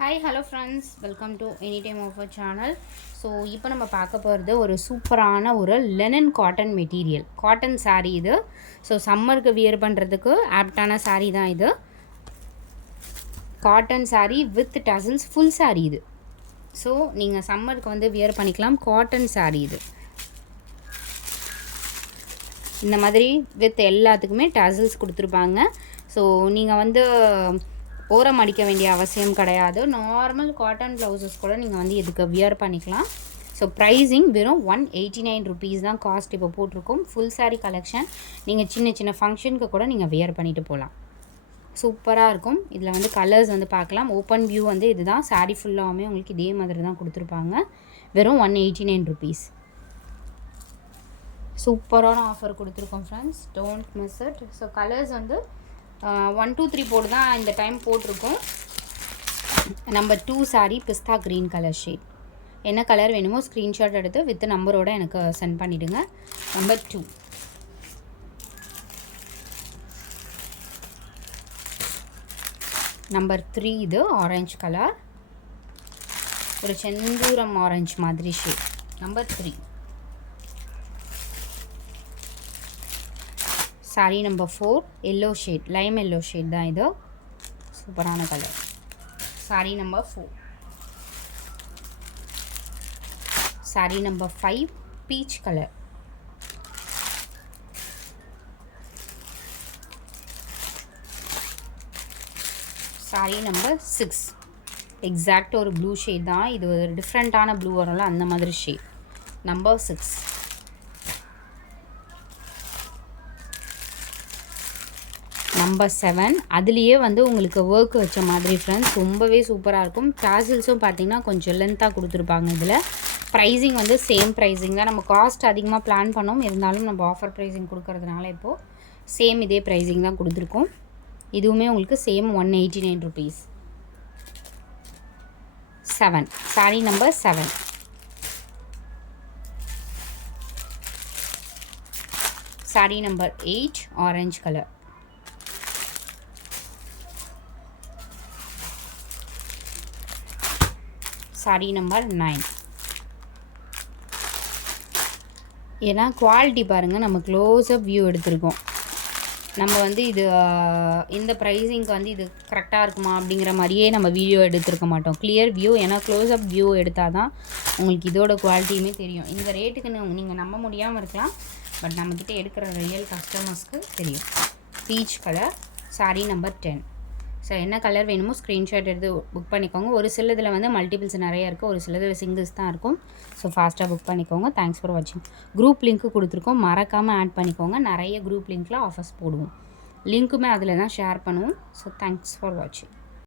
Hi hello friends, welcome to any time offer channel. So இப்போ நம்ம பார்க்க போகிறது ஒரு சூப்பரான ஒரு linen cotton material cotton sari இது. ஸோ சம்மருக்கு வியர் பண்ணுறதுக்கு ஆப்டான சாரீ தான் இது. Cotton sari with tassels full sari இது. ஸோ நீங்கள் சம்மருக்கு வந்து வியர் பண்ணிக்கலாம். காட்டன் சாரீ இது. இந்த மாதிரி வித் எல்லாத்துக்குமே டசல்ஸ் கொடுத்துருப்பாங்க. ஸோ நீங்கள் வந்து ஓரம் அடிக்க வேண்டிய அவசியம் கிடையாது. நார்மல் காட்டன் ப்ளவுசஸ் கூட நீங்கள் வந்து இதுக்கு வியர் பண்ணிக்கலாம். ஸோ ப்ரைஸிங் வெறும் 189 ருபீஸ் தான் காஸ்ட் இப்போ போட்டிருக்கோம். Full sari collection. நீங்கள் சின்ன சின்ன ஃபங்க்ஷனுக்கு கூட நீங்கள் வியர் பண்ணிவிட்டு போகலாம். சூப்பராக இருக்கும். இதில் வந்து கலர்ஸ் வந்து பார்க்கலாம். ஓப்பன் வியூ வந்து இதுதான். சாரீ ஃபுல்லாகவுமே உங்களுக்கு இதே மாதிரி தான் கொடுத்துருப்பாங்க. வெறும் 189 ருபீஸ். சூப்பரான ஆஃபர் கொடுத்துருக்கோம் friends, don't miss it. So colours வந்து 1 2 3 போர்டு தான் இந்த டைம் போட்டிருக்கோம். நம்பர் 2 சாரீ பிஸ்தா க்ரீன் கலர் ஷேட். என்ன கலர் வேணுமோ ஸ்க்ரீன்ஷாட் எடுத்து வித் நம்பரோட எனக்கு சென்ட் பண்ணிவிடுங்க. நம்பர் 2 நம்பர் 3 இது ஆரஞ்சு கலர், ஒரு செந்தூரம் ஆரஞ்சு மாதிரி shade. Number 3 sari number 4 yellow shade, Lime yellow shade தான் இது. சூப்பரான colour. Sari number 4 sari number 5 peach colour. Sari number 6 exact ஒரு ப்ளூ ஷேட் தான் இது. ஒரு டிஃப்ரெண்ட்டான ப்ளூ வரும்ல அந்த மாதிரி ஷேட். நம்பர் 6 நம்பர் 7 அதுலேயே வந்து உங்களுக்கு ஒர்க் வச்ச மாதிரி ஃப்ரெண்ட்ஸ், ரொம்பவே சூப்பராக இருக்கும். டாசில்ஸும் பார்த்தீங்கன்னா கொஞ்சம் லென்த்தாக கொடுத்துருப்பாங்க. இதில் ப்ரைஸிங் வந்து சேம் ப்ரைஸிங் தான். நம்ம காஸ்ட் அதிகமாக பிளான் பண்ணோம், இருந்தாலும் நம்ம ஆஃபர் ப்ரைஸிங் கொடுக்கறதுனால இப்போது சேம் இதே ப்ரைஸிங் தான் கொடுத்துருக்கோம். இதுவுமே உங்களுக்கு same 189 rupees. 7 sari number 7 sari number 8 orange colour. Sari number 9. ஏன்னா குவாலிட்டி பாருங்கள், நம்ம க்ளோஸ்அப் வியூ எடுத்திருக்கோம். நம்ம வந்து இது இந்த ப்ரைஸிங்க்கு வந்து இது கரெக்டாக இருக்குமா அப்படிங்கிற மாதிரியே நம்ம வீடியோ எடுத்துருக்க மாட்டோம். கிளியர் வியூ, ஏன்னா க்ளோஸ்அப் வியூ எடுத்தால் தான் உங்களுக்கு இதோட குவாலிட்டியுமே தெரியும். இந்த ரேட்டுக்கு நீங்கள் நம்ப முடியாமல் இருக்கலாம், பட் நம்மக்கிட்ட எடுக்கிற ரியல் கஸ்டமர்ஸ்க்கு தெரியும். Peach colour. Sari number 10. So என்ன கலர் வேணுமோ ஸ்க்ரீன்ஷாட் எடுத்து புக் பண்ணிக்கோங்க. ஒரு சிலதில் வந்து மல்டிபிள்ஸ் நிறையா இருக்குது, ஒரு சிலதில் சிங்கிள்ஸ் தான் இருக்கும். ஸோ ஃபாஸ்ட்டாக புக் பண்ணிக்கோங்க. தேங்க்ஸ் ஃபார் வாட்சிங். குரூப் லிங்க்கு கொடுத்துருக்கோம், மறக்காமல் ஆட் பண்ணிக்கோங்க. நிறைய குரூப் லிங்க்கில் ஆஃபர்ஸ் போடுவோம். லிங்க்குமே அதில் தான் ஷேர் பண்ணுவோம். ஸோ தேங்க்ஸ் ஃபார் வாட்சிங்.